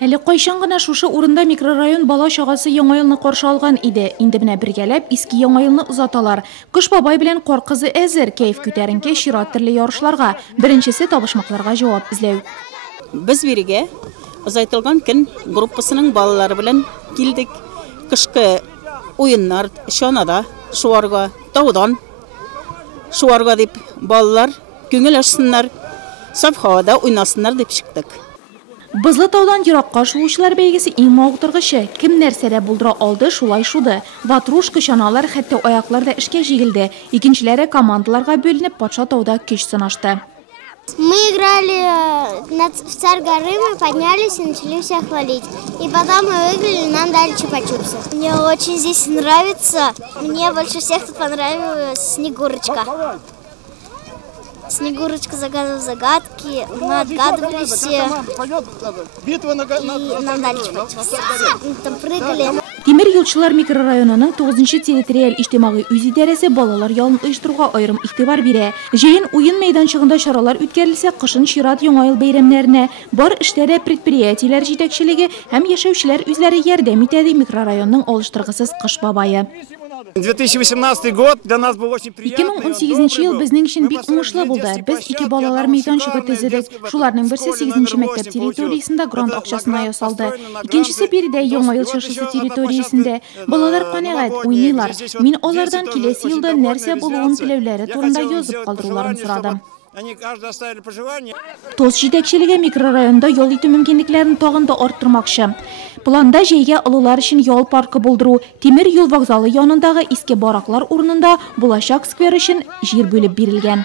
Әле кайчан гына шушы урында микрорайон бала чагасы яңа елны каршы алган иде. Инде менә бергәләп иске яңа елны узаталар. Кыш бабай белән кар кызы әзер, кәйф күтәренке чират төрле ярышларга. Беренчесе табышмакларга җавап эзләү. Без бирегә озайтылган көн группасының балалары белән килдек. Кышкы уеннар шанада шуарга, таудан шуарга дип балалар күңел ачсыннар, саф һавада уйнасыннар дип чыктык. Бызлытаудан еракка шуучылар бәйгесе иң мавыктыргычы. Кем нәрсәдә булдыра алды, шулай шуды. Ватрушка, чаналар, хәтта аяклар да эшкә җигелде. Икенчеләре командаларга бөлінеп патша тауда көч сынашты. Мы играли в царь горы, мы поднялись и начали всех хвалить. И потом мы выиграли, нам дали чупа-чупсы. Мне очень здесь нравится. Мне больше всех тут понравилась Снегурочка. Снегурочка загадывала загадки, мы отгадывали все. И нам дали чупа-чупсы. Мы там прыгали. Тимер юлчылар микрорайонының 9-нчы территориаль иҗтимагый үз идарәсе балалар ялын оештыруга аерым игътибар бирә. Җәен уен мәйданчыгында чаралар үткәрелсә, кышын чират яңа ел бәйрәмнәренә бар эштәре предприятиеләр җитәкчелеге һәм яшәүчеләр үзләре ярдәм итә ди микрорайонның алыштыргысыз кыш бабае. 2018 год для нас был очень приятный. 2018 ел безнең өчен бик уңышлы булды. Без 2 балалар мәйданчыгы төзедек. Шуларның берсе 8-нче мәктәп территориясендә грант акчасына ясалды. Икенчесе биредә яңа ел чыршысы территориясендә. Балалар канәгать уйныйлар. Мин алардан киләсе елда нәрсә булуын теләүләре турында язып калдыруларын сорадым. Тоз җитәкчелеге микрорайонда ял итү мөмкинлекләрен тагын да арттырмакчы. Планда җәйгә олылар өчен ял паркы булдыру, тимер юл вокзалы янындагы иске бараклар урынында булачак сквер өчен җир бүлеп бирелгән.